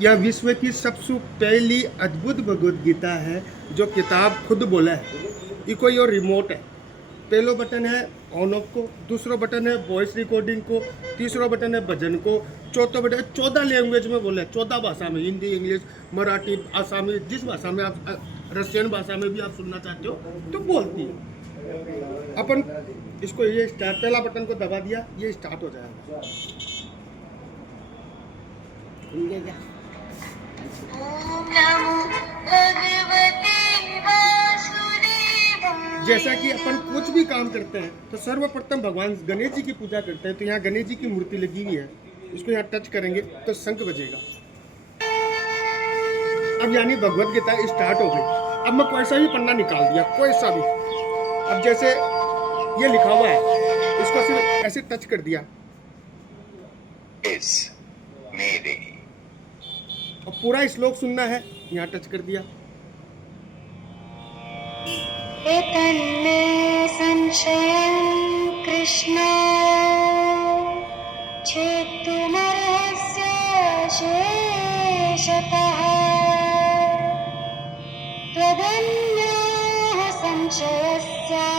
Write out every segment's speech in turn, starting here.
यह विश्व की सबसे पहली अद्भुत भगवद गीता है जो किताब खुद बोला है। ये कोई और रिमोट है। पहलो बटन है ऑन ऑफ को, दूसरा बटन है वॉइस रिकॉर्डिंग को, तीसरा बटन है भजन को, चौथा बटन 14 लैंग्वेज में बोला है, 14 भाषा में, हिंदी, इंग्लिश, मराठी, आसामी, जिस भाषा में आप, रशियन भाषा में भी आप सुनना चाहते हो तो बोलती है। अपन इसको ये स्टार्ट, पहला बटन को दबा दिया, ये स्टार्ट हो जाएगा। जैसा कि अपन कुछ भी काम करते हैं तो सर्वप्रथम भगवान गणेश जी की पूजा करते हैं, तो यहाँ गणेश जी की मूर्ति लगी हुई है, इसको यहाँ टच करेंगे तो शंख बजेगा। अब यानी भगवत गीता स्टार्ट हो गई। अब मैं कोई सा भी पन्ना निकाल दिया, कोई सा भी। अब जैसे ये लिखा हुआ है, इसको सिर्फ ऐसे टच कर दिया मेरे, और पूरा श्लोक सुनना है, यहाँ टच कर दिया। संशयं कृष्ण छेत्तुमर्हस्य शेषतः त्वदन्यः संशयस्यास्य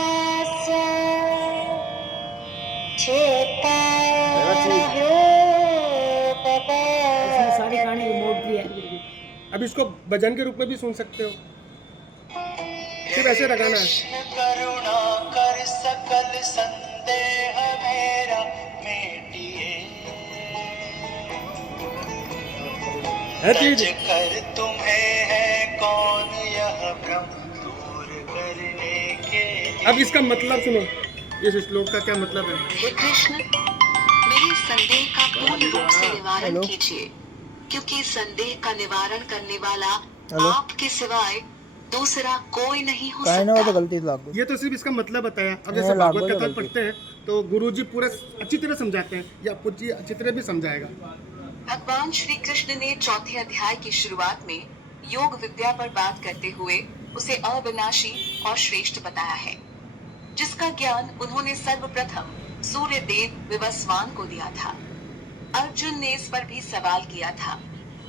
सारी कहानी रिमोट की है। अब इसको भजन के रूप में भी सुन सकते हो, सिर्फ ऐसे लगाना है। करुणा कर सकल संदेह मेरा मेटिए, चीज कर तुम्हें है कौन यह भ्रम दूर करने के। अब इसका मतलब सुनो, इस श्लोक का क्या मतलब है। हे कृष्ण, मेरे संदेह का पूर्ण रूप से निवारण कीजिए, क्योंकि संदेह का निवारण करने वाला आपके सिवाय दूसरा कोई नहीं हो सकता। ये तो सिर्फ इसका मतलब बताया। अब जैसे भागवत कथा पढ़ते हैं तो गुरुजी पूरे अच्छी तरह समझाते हैं, या पूज्य अच्छी तरह भी समझाएगा। भगवान श्री कृष्ण ने चौथे अध्याय की शुरुआत में योग विद्या पर बात करते हुए उसे अविनाशी और श्रेष्ठ बताया है, जिसका ज्ञान उन्होंने सर्वप्रथम सूर्य देव विवस्वान को दिया था। अर्जुन ने इस पर भी सवाल किया था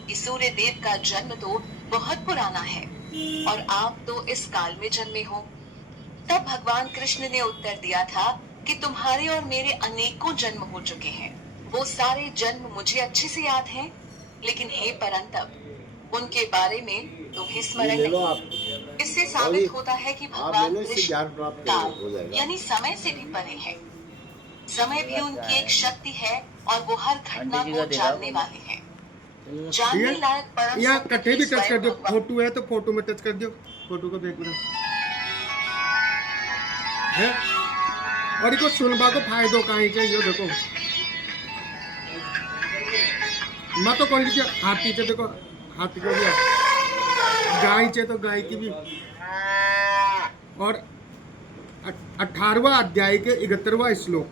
कि सूर्य देव का जन्म तो बहुत पुराना है और आप तो इस काल में जन्मे हो। तब भगवान कृष्ण ने उत्तर दिया था कि तुम्हारे और मेरे अनेकों जन्म हो चुके हैं, वो सारे जन्म मुझे अच्छे से याद हैं, लेकिन हे परंतप उनके बारे में तुम्हें स्मरण नहीं। इससे साबित होता है कि भगवान कृष्ण काल यानी समय से भी परे है। समय भी उनकी एक शक्ति है और वो हर घटना को जानने वाले हैं। जानने लायक परम यहाँ सत्य कटे भी की टच कर दो, स्वयं फोटो है तो फोटो में टच कर दो, फोटो को देख लो है। और इसको सुनबा को फायदो कहीं चाहिए, देखो मैं तो कौन लीजिए हाथी से, देखो हाथी को भी, गाय से तो गाय की भी। और 18वां अध्याय के 71वां श्लोक,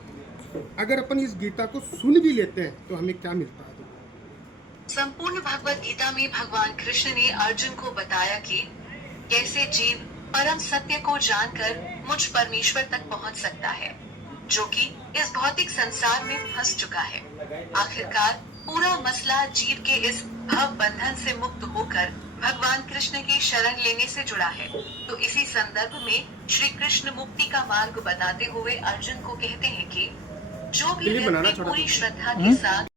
अगर अपन इस गीता को सुन भी लेते हैं तो हमें क्या मिलता है। संपूर्ण भगवत गीता में भगवान कृष्ण ने अर्जुन को बताया कि कैसे जीव परम सत्य को जानकर मुझ परमेश्वर तक पहुंच सकता है, जो कि इस भौतिक संसार में फंस चुका है। आखिरकार पूरा मसला जीव के इस भव बंधन से मुक्त होकर भगवान कृष्ण की शरण लेने से जुड़ा है। तो इसी संदर्भ में श्री कृष्ण मुक्ति का मार्ग बताते हुए अर्जुन को कहते हैं कि जो भी व्यक्ति पूरी श्रद्धा के साथ